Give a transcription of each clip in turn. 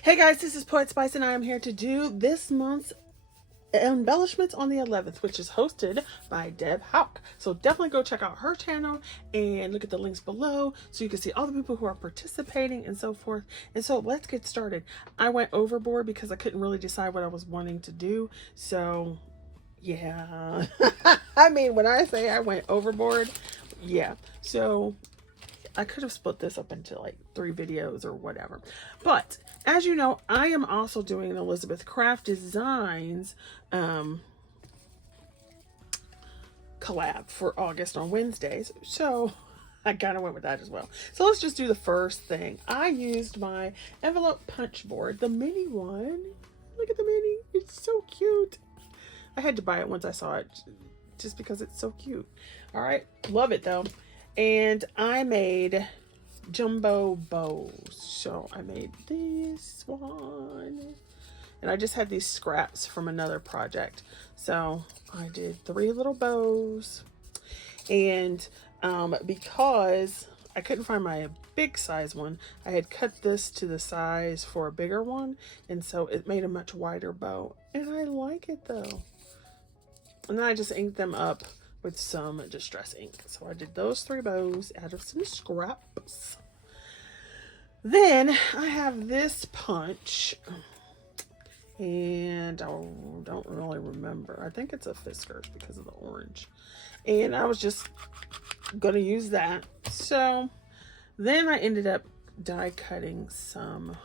Hey guys, this is Poet Spice and I am here to do this month's Embellishments on the 11th, which is hosted by Deb Houck. So definitely go check out her channel and look at the links below so you can see all the people who are participating and so forth. And so let's get started. I went overboard because I couldn't really decide what I was wanting to do. So yeah, I mean, when I say I went overboard, yeah. So I could have split this up into like 3 videos or whatever. But as you know, I am also doing an Elizabeth Craft Designs collab for August on Wednesdays. So I kind of went with that as well. So let's just do the first thing. I used my envelope punch board, the mini one. Look at the mini. It's so cute. I had to buy it once I saw it just because it's so cute. All right. Love it though. And I made jumbo bows. So I made this one. And I just had these scraps from another project. So I did 3 little bows. And because I couldn't find my big size one, I had cut this to the size for a bigger one. And so it made a much wider bow. And I like it though. And then I just inked them up with some distress ink. So I did those 3 bows out of some scraps. Then I have this punch, and I don't really remember. I think it's a Fiskars because of the orange. And I was just gonna use that. So then I ended up die cutting some,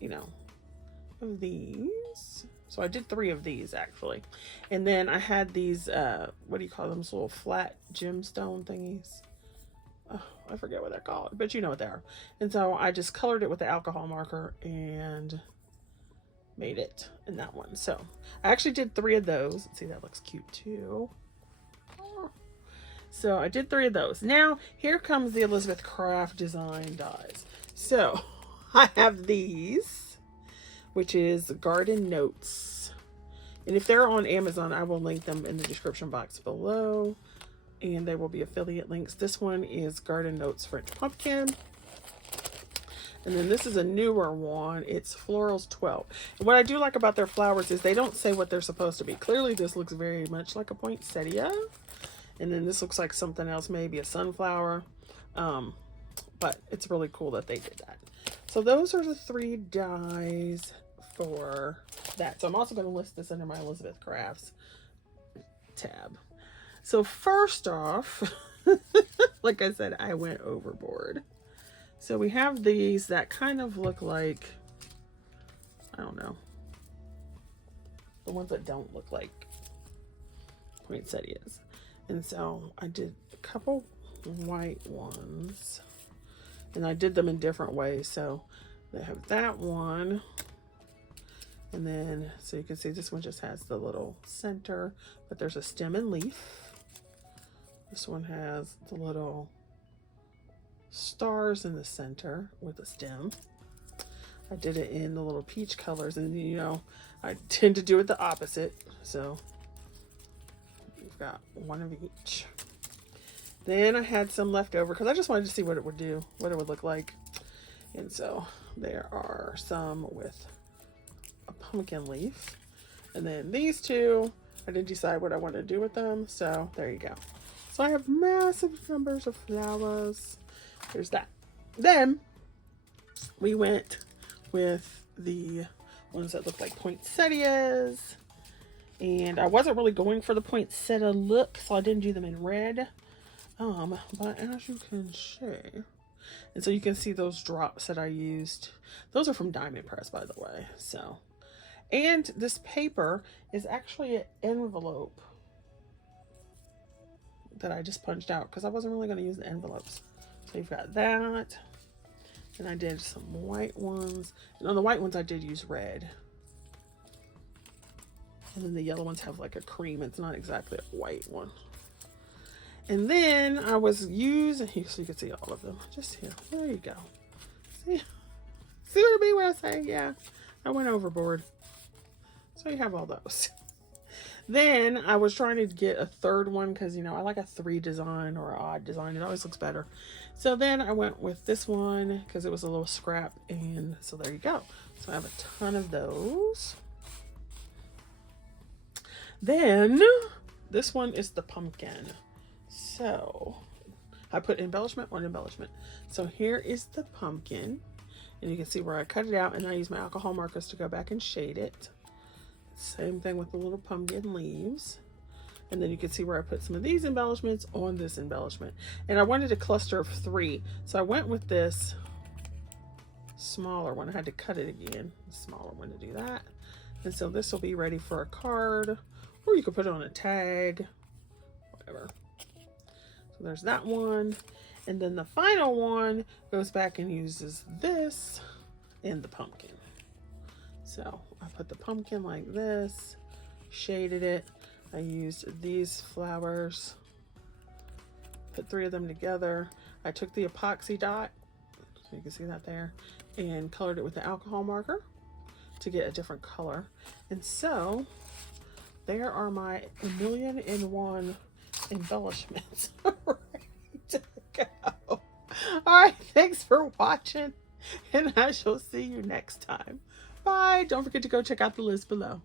of these. So I did 3 of these actually. And then I had these, what do you call them? These little flat gemstone thingies. Oh, I forget what they're called, but you know what they are. And so I just colored it with the alcohol marker and made it in that one. So I actually did 3 of those. See, that looks cute too. So I did 3 of those. Now here comes the Elizabeth Craft Design dies. So I have these, which is Garden Notes. And if they're on Amazon, I will link them in the description box below. And they will be affiliate links. This one is Garden Notes French Pumpkin. And then this is a newer one. It's Florals 12. And what I do like about their flowers is they don't say what they're supposed to be. Clearly this looks very much like a poinsettia. And then this looks like something else, maybe a sunflower. But it's really cool that they did that. So those are the 3 dies for that. So I'm also going to list this under my Elizabeth Crafts tab. So first off, like I said, I went overboard. So we have these that kind of look like, I don't know, the ones that don't look like poinsettias. And so I did a couple white ones, and I did them in different ways. So they have that one. And then, so you can see this one just has the little center, but there's a stem and leaf. This one has the little stars in the center with a stem. I did it in the little peach colors, and I tend to do it the opposite. So we've got 1 of each. Then I had some left over because I just wanted to see what it would do, what it would look like. And so there are some with a pumpkin leaf. And then these 2, I didn't decide what I want to do with them. So there you go. So I have massive numbers of flowers. There's that. Then we went with the ones that look like poinsettias. And I wasn't really going for the poinsettia look, so I didn't do them in red. But as you can see, and so you can see those drops that I used. Those are from Diamond Press, by the way. So, and this paper is actually an envelope that I just punched out because I wasn't really going to use the envelopes. So you've got that. And I did some white ones. And on the white ones, I did use red. And then the yellow ones have like a cream. It's not exactly a white one. And then I was using, so you can see all of them. Just here. There you go. See what I mean when I say, yeah, I went overboard. So you have all those. Then I was trying to get a 3rd one because, I like a 3 design or an odd design. It always looks better. So then I went with this one because it was a little scrap, and so there you go. So I have a ton of those. Then this one is the pumpkin. So I put embellishment on embellishment. So here is the pumpkin, and you can see where I cut it out, and I use my alcohol markers to go back and shade it. Same thing with the little pumpkin leaves. And then you can see where I put some of these embellishments on this embellishment. And I wanted a cluster of 3. So I went with this smaller one. I had to cut it again. The smaller one to do that. And so this will be ready for a card. Or you could put it on a tag. Whatever. So there's that one. And then the final one goes back and uses this and the pumpkin. So I put the pumpkin like this. Shaded it. I used these flowers, put 3 of them together. I took the epoxy dot, so you can see that there, and colored it with the alcohol marker to get a different color. And so there are my 1,000,001 embellishments ready to go. All right, thanks for watching, and I shall see you next time. Bye. Don't forget to go check out the list below.